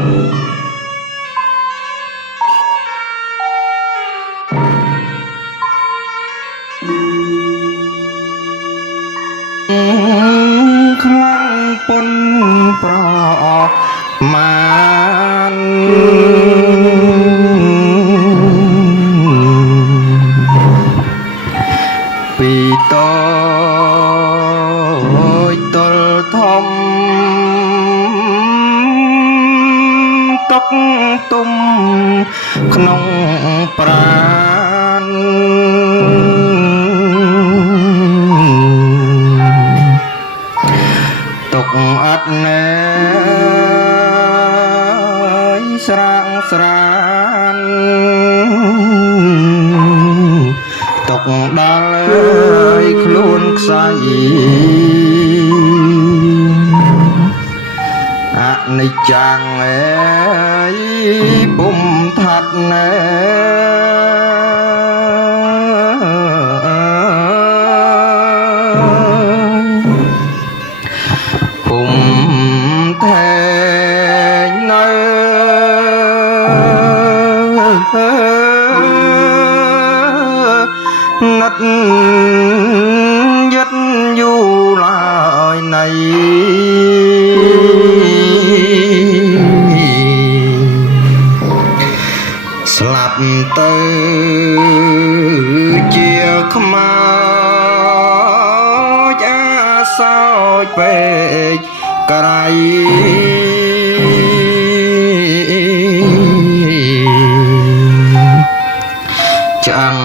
ខ្លាំងពុនប្រមាណពីតូចទល់ធំទុកទុំក្នុងប្រាណទុកអត់ណែស្រាងស្រានទុកដល់ខ្លួនខ្សែអនិច្ចំអើយពុំថាត់ណែពុំថែងនៅណិតយិតយូរឡើយណៃស្លាប់ទៅជាខ្មោចអាសោចពេកក្រៃចាំង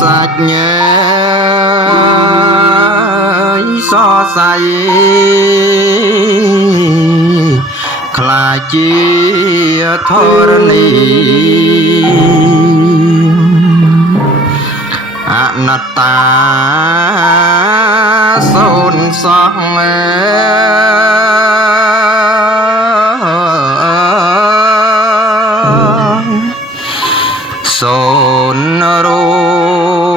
សាច់ញ៉ែសរសៃខ្លាចជាធរណីអនត្តាសូនសងសូនរូ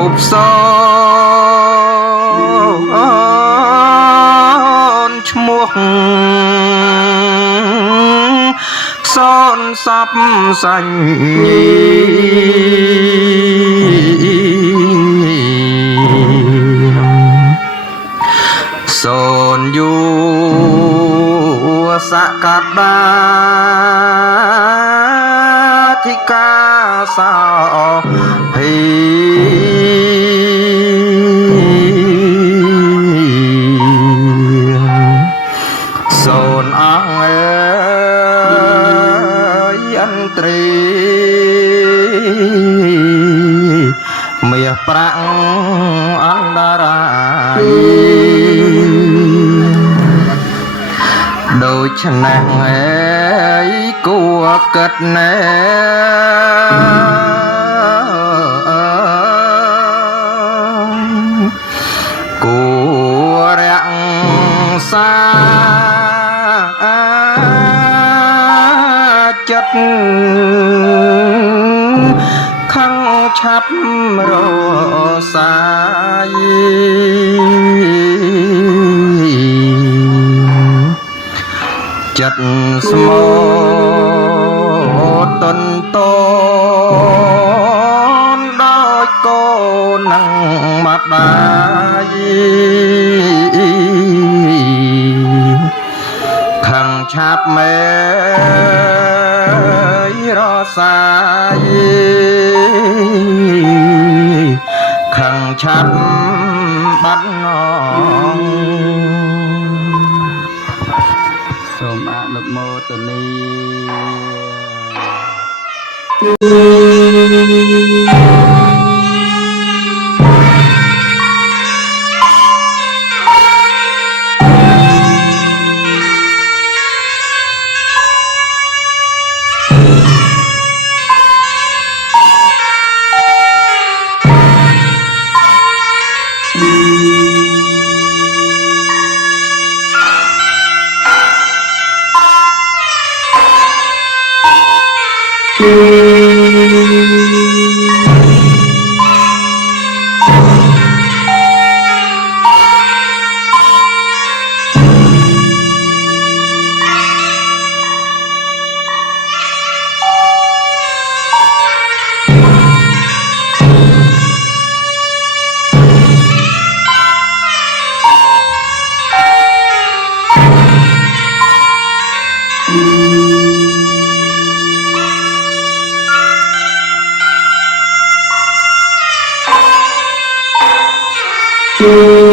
បសូនឈ្មោះសូនសពសញ្ញីសូនយូសកតាធិកាសោភីសូនអង្គអើយអន្ត្រីមាសប្រាក់អណ្ដារាយដូច្នេះអើយគួរគិតណែគួររក្សាចិត្តខឹងឆាប់រសាយចិត្តស្មោទន្តនដោយកូននឹងម្ដាយខឹងឆាប់មេរសាយខឹងឆាប់បាត់ងសូមអនុមោទនី Thank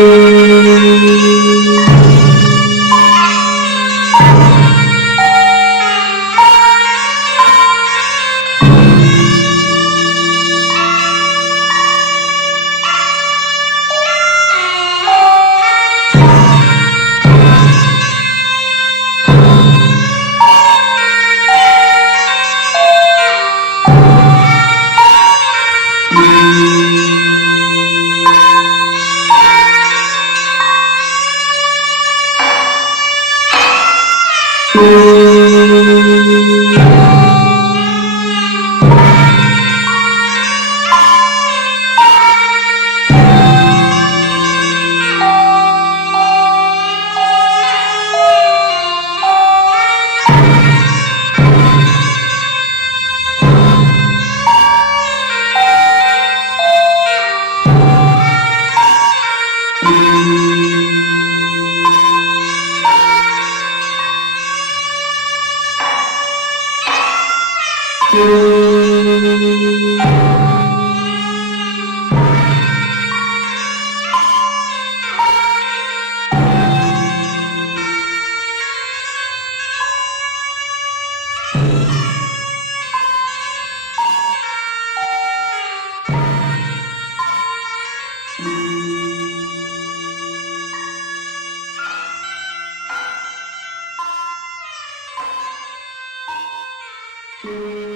you.